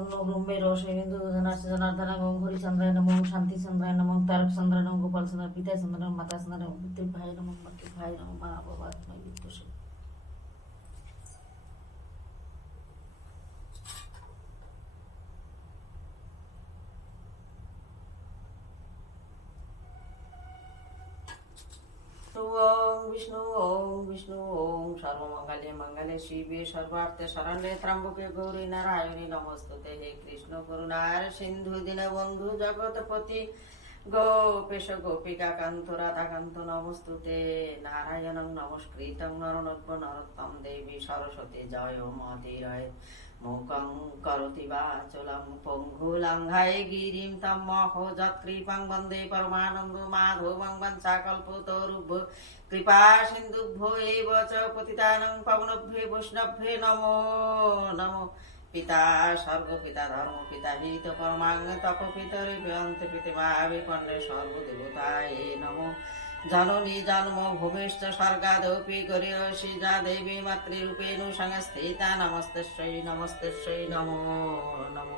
পূর্ণ ব্রহ্মের রসেন্দু জনার্দন ওম হরিচন্দ্রায় নমঃ শান্তিচন্দ্রায় নমঃ তারকচন্দ্রায় নমঃ গোপালচন্দ্র পিতাচন্দ্র নমঃ মাতাচন্দ্র নমঃ বিদ্যুৎ ভাই নমঃ মাতৃ ভাই নমঃ মা বাবা বিদ্যুৎ। ওম বিষ্ণু ওম সর্বমঙ্গলে মঙ্গলে শিবে সর্বার্থে শরণ্যে ত্র্যম্বকে গৌরী নারায়ণী নমস্তুতে। হে কৃষ্ণ করুণার সিন্ধু দীনবন্ধু জগৎপতি গোপেশ গোপিকা কান্ত রাধাকান্ত নমস্তুতে। নারায়ণং নমস্কৃতং নরনোত্তম নরোত্তম দেবী সরস্বতী জয় মতিরয় মুখং করোতি বাচলং পঙ্গুলঙ্ঘায় গিরিম তম মহো যৎকৃপাং বন্দে পরমানন্দ মাধবং বঞ্চাকল্পতরুভ্য কৃপা সিন্ধুভ্যো এব চ পতিতানাং পাবনেভ্যো বৈষ্ণভ্যো নমো নমো। পিতা সর্বপিতা ধর্ম পিতা হিত পরমাং তপ পিতরে অন্ত পিতমা বিপন্নে সর্বদেবতায় নমো। জননী জন্ম ভূমিশ্চ স্বর্গাদপি গরিয়সী যা দেবী মাতৃরূপেণু সংস্থিতা নমস্তেশ্বৈ নমস্তেশ্বৈ নমো নমো।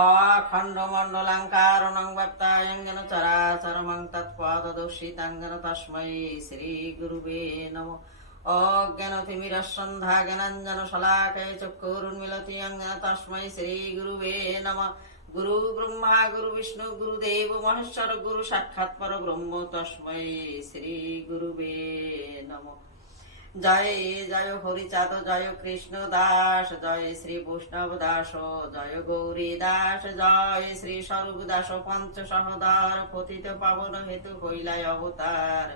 অখণ্ড মণ্ডলাঙ্কারণং ব্যপ্তায়ঙ্গন চরাচরমং তৎপদদর্শিতাঙ্গন তস্मै শ্রী গুরুবে নমঃ। অজ্ঞানতিমিরসন্ধ্যা জ্ঞানাঞ্জন শলাকায় চক্ষুरुन्मीलितं येन তস্मै শ্রী গুরুবে নমঃ। গুরু ব্রহ্মা গুরু বিষ্ণু গুরুদেব মহেশ্বর গুরু সাক্ষাৎ পরব্রহ্ম তস্मै শ্রী গুরুবে নমঃ। জয় জয় হরিচাঁদ জয় কৃষ্ণ দাস জয় শ্রী বৈষ্ণব দাস জয় গৌরী দাস জয় শ্রী স্বরূপ দাস পঞ্চ সহদার পতিত পাবন হেতু হইলাই অবতার।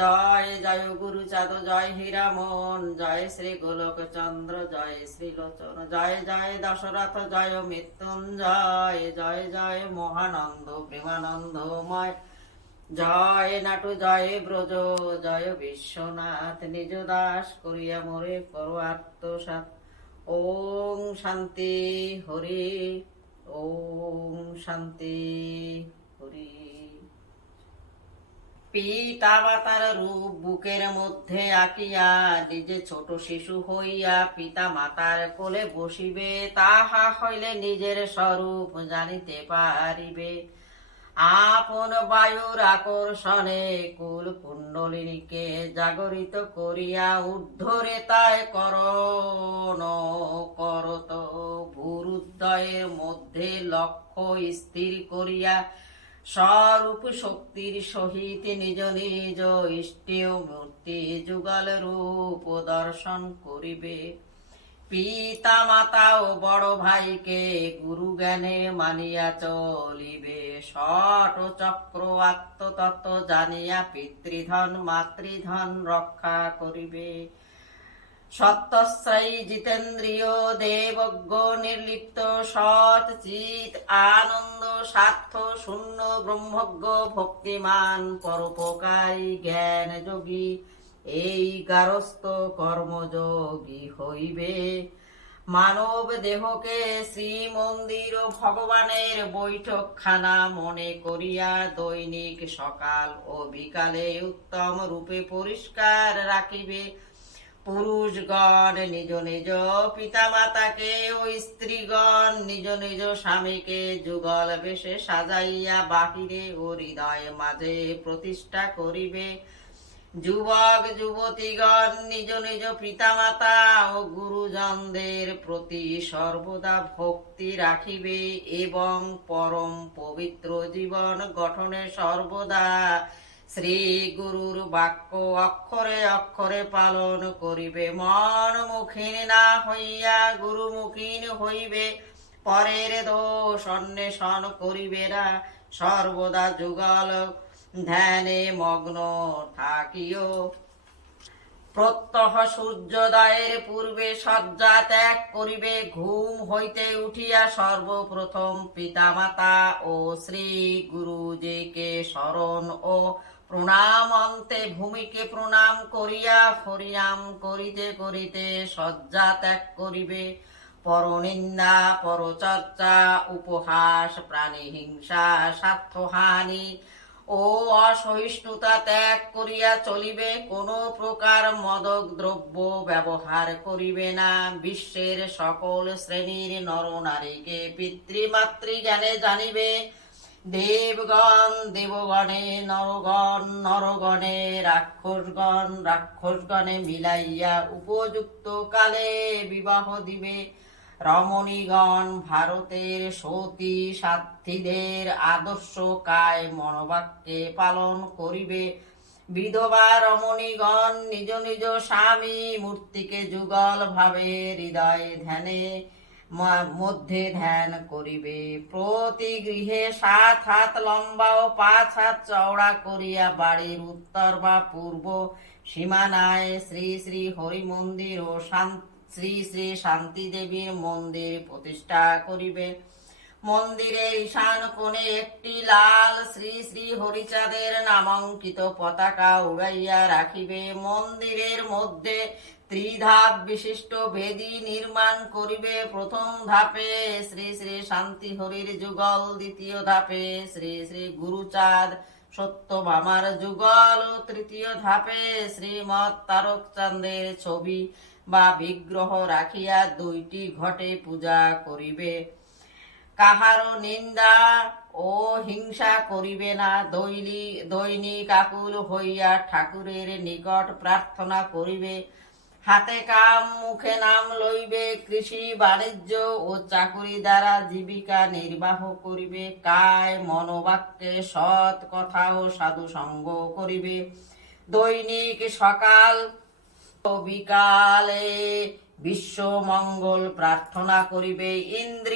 জয় জয় গুরুচাঁদ জয় হীরামন জয় শ্রী গোলক চন্দ্র জয় শ্রী লোচন জয় জয় দশরথ জয় মৃত্যুঞ্জয় জয় জয় মহানন্দ প্রেমানন্দময় জয় নাটু জয় ব্রজ জয় বিশ্বনাথ নিজ দাস করিয়া মোরে করো আত্মসাৎ। ওম শান্তি হরি ওম শান্তি হরি। পিতা মাতার রূপ বুকের মধ্যে আঁকিয়া নিজে ছোট শিশু হইয়া পিতা মাতার কোলে বসিবে, তাহা হইলে নিজের স্বরূপ জানিতে পারিবে। আপন বায়ুর আকর্ষণে কুল কুণ্ডলিনীকে জাগরিত করিয়া ঊর্ধ্বরে তাই করণ করত ভূরুদয়ের মধ্যে লক্ষ্য স্থির করিয়া স্বরূপ শক্তির সহিত নিজ নিজ ইষ্টীয় মূর্তি যুগল রূপ দর্শন করিবে। পিতা মাতা ও বড় ভাইকে গুরু জ্ঞানে মানিয়া চলিবে, ষট চক্র আত্মতত্ত্ব জানিয়া পিতৃধন মাতৃধন রক্ষা করিবে। সত্যশ্রয়ী জিতেন্দ্রিয় দেবজ্ঞ নির্লিপ্ত সৎ চিত আনন্দ স্বার্থ শূন্য ব্রহ্মজ্ঞ ভক্তিমান পরোপকারী জ্ঞান যোগী এই গারস্থ কর্মযোগী হইবে। মানব দেহকে শ্রীমন্দির ও ভগবানের বৈঠকখানা মনে করিয়া দৈনিক সকাল ও বিকালে উত্তম রূপে পরিষ্কার রাখিবে। পুরুষগণ নিজ নিজ পিতা মাতাকে ও স্ত্রীগণ নিজ নিজ স্বামীকে যুগল বেশে সাজাইয়া বাহিরে ও হৃদয় মাঝে প্রতিষ্ঠা করিবে। যুবক যুবতীগণ নিজ নিজ পিতামাতা ও গুরুজনদের প্রতি সর্বদা ভক্তি রাখিবে এবং পরম পবিত্র জীবন গঠনে সর্বদা শ্রী গুরুর বাক্য অক্ষরে অক্ষরে পালন করিবে। মন মুখীন না হইয়া গুরুমুখীন হইবে, পরের দোষ অন্বেষণ করিবে না, সর্বদা যুগল ধ্যানে মগ্ন থাকিও। প্রত্যহ সূর্যোদয়ের পূর্বে শয্যা ত্যাগ করিবে। ঘুম হইতে উঠিয়া সর্বপ্রথম পিতামাতা ও শ্রী গুরুজিকে স্মরণ ও প্রণাম অন্তে ভূমিকে প্রণাম করিয়া হরিনাম করিতে করিতে শয্যা ত্যাগ করিবে। পরনিন্দা পরচর্চা উপহাস প্রাণীহিংসা স্বার্থহানি ও অসহিষ্ণুতা ত্যাগ করিয়া চলিবে, কোনো প্রকার মাদক দ্রব্য ব্যবহার করিবে না। বিশ্বের সকল শ্রেণীর নরনারীকে পিতৃমাতৃ জ্ঞানে জানিবে। দেবগণ দেবগণে, নরগণ নরগণে, রাক্ষসগণে মিলাইয়া উপযুক্ত কালে বিবাহ দিবে। রমণীগণ ভারতের সতী সাধ্বীদের আদর্শ কায় মনোবাক্যে পালন করিবে। বিধবা রমণীগণ নিজ নিজ স্বামী মূর্তিকে যুগল ভাবে হৃদয় ধ্যানে মধ্যে ধ্যান করিবে। প্রতি গৃহে 7 হাত লম্বা ও 5 হাত চওড়া করিয়া বাড়ির উত্তর বা পূর্ব সীমানায় শ্রী শ্রী হরি মন্দির ও শ্রী শ্রী শান্তি দেবীর মন্দির প্রতিষ্ঠা করিবে। মন্দিরের ঈশান কোণে একটি লাল শ্রী শ্রী হরিচাঁদের নামাঙ্কিত পতাকা উড়াইয়া রাখিবে। মন্দিরের মধ্যে ত্রিধাপ বিশিষ্ট বেদী নির্মাণ করিবে। প্রথম ধাপে শ্রী শ্রী শান্তি হরির যুগল, দ্বিতীয় ধাপে শ্রী শ্রী গুরুচাঁদ সত্যভামার যুগল ও তৃতীয় ধাপে শ্রীমৎ তারকচাঁদের ছবি বা বিগ্রহ রাখিয়া 2টি ঘটে পূজা করিবে। কাহারও নিন্দা ও হিংসা করিবে না। দৈনিক আকুল হইয়া ঠাকুরের নিকট প্রার্থনা করিবে। হাতে কাম মুখে নাম লইবে। কৃষি বাণিজ্য ও চাকুরি দ্বারা জীবিকা নির্বাহ করিবে। কায় মনোবাক্যে সৎ কথা ও সাধু সঙ্গ করিবে। দৈনিক সকাল ও বিকালে বিশ্ব মঙ্গল প্রার্থনা করিবে। ইন্দ্রিয়